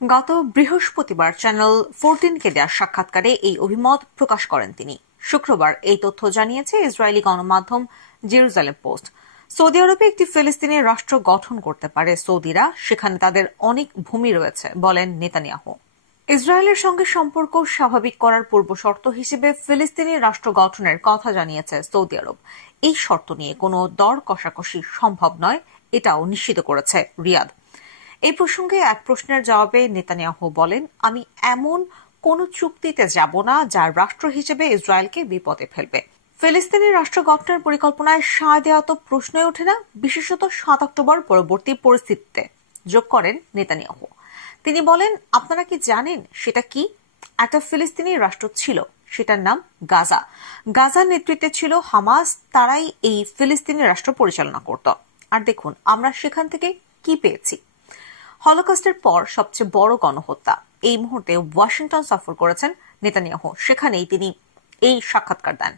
গত বৃহস্পতিবার চ্যানেল 14-কে দেওয়া সাক্ষাৎকারে এই অভিমত প্রকাশ করেন তিনি। শুক্রবার এই তথ্য জানিয়েছে ইসরায়েলি গণমাধ্যম জেরুজালেম পোস্ট। সৌদি আরবে একটি ফিলিস্তিনি রাষ্ট্র গঠন করতে পারে সৌদিরা, সেখানে তাদের অনেক ভূমি রয়েছে, বলেন নেতানিয়াহু। ইসরায়েলের সঙ্গে সম্পর্ক স্বাভাবিক করার পূর্বশর্ত হিসেবে ফিলিস্তিনি রাষ্ট্র গঠনের কথা জানিয়েছে সৌদি আরব। এই শর্ত নিয়ে কোনো দর কষাকষি সম্ভব নয়, এটাও নিশ্চিত করেছে রিয়াদ। এই প্রসঙ্গে এক প্রশ্নের জবাবে নেতানিয়াহু বলেন, আমি এমন কোন চুক্তিতে যাব না যা রাষ্ট্র হিসেবে ইসরায়েলকে বিপদে ফেলবে। ফিলিস্তিনি রাষ্ট্র গঠনের পরিকল্পনায় সায় দেওয়া তো প্রশ্নই ওঠে না, বিশেষত 7 অক্টোবর পরবর্তী পরিস্থিতিতে, যোগ করেন নেতানিয়াহু। তিনি বলেন, আপনারা কি জানেন সেটা কি? একটা ফিলিস্তিনি রাষ্ট্র ছিল, সেটার নাম গাজা। গাজার নেতৃত্বে ছিল হামাস, তারাই এই ফিলিস্তিনি রাষ্ট্র পরিচালনা করত। আর দেখুন আমরা সেখান থেকে কি পেয়েছি। হলোকস্টের পর সবচেয়ে বড় গণহত্যা। এই মুহূর্তে ওয়াশিংটন সফর করেছেন নেতানিয়াহু, সেখানেই তিনি এই সাক্ষাৎকার দেন।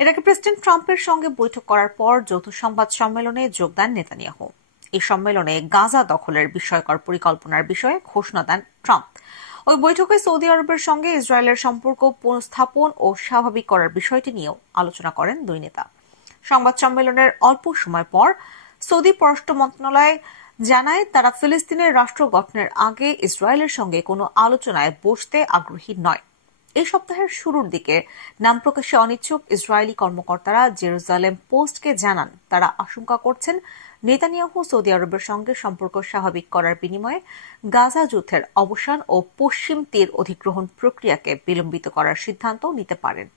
এর আগে প্রেসিডেন্ট ট্রাম্পের সঙ্গে বৈঠক করার পর যৌথ সংবাদ সম্মেলনে যোগ দেন নেতানিয়াহু। এই সম্মেলনে গাজা দখলের বিস্ময়কর পরিকল্পনার বিষয়ে ঘোষণা দেন ট্রাম্প। ওই বৈঠকে সৌদি আরবের সঙ্গে ইসরায়েলের সম্পর্ক পুনঃস্থাপন ও স্বাভাবিক করার বিষয়টি নিয়েও আলোচনা করেন দুই নেতা। সংবাদ সম্মেলনের অল্প সময় পর সৌদি পররাষ্ট্র মন্ত্রণালয় জানায় তারা ফিলিস্তিনের রাষ্ট্র গঠনের আগে ইসরায়েলের সঙ্গে কোনো আলোচনায় বসতে আগ্রহী নয়। এই সপ্তাহের শুরুর দিকে নাম প্রকাশে অনিচ্ছুক ইসরায়েলি কর্মকর্তারা জেরুজালেম পোস্টকে জানান তারা আশঙ্কা করছেন নেতানিয়াহু সৌদি আরবের সঙ্গে সম্পর্ক স্বাভাবিক করার বিনিময়ে গাজা যুদ্ধের অবসান ও পশ্চিম তীর অধিগ্রহণ প্রক্রিয়াকে বিলম্বিত করার সিদ্ধান্ত নিতে পারেন।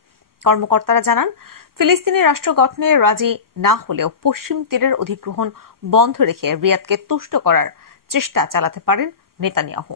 কর্মকর্তারা জানান, ফিলিস্তিনি রাষ্ট্র গঠনে রাজি না হলেও পশ্চিম তীরের অধিগ্রহণ বন্ধ রেখে রিয়াদকে তুষ্ট করার চেষ্টা চালাতে পারেন নেতানিয়াহু।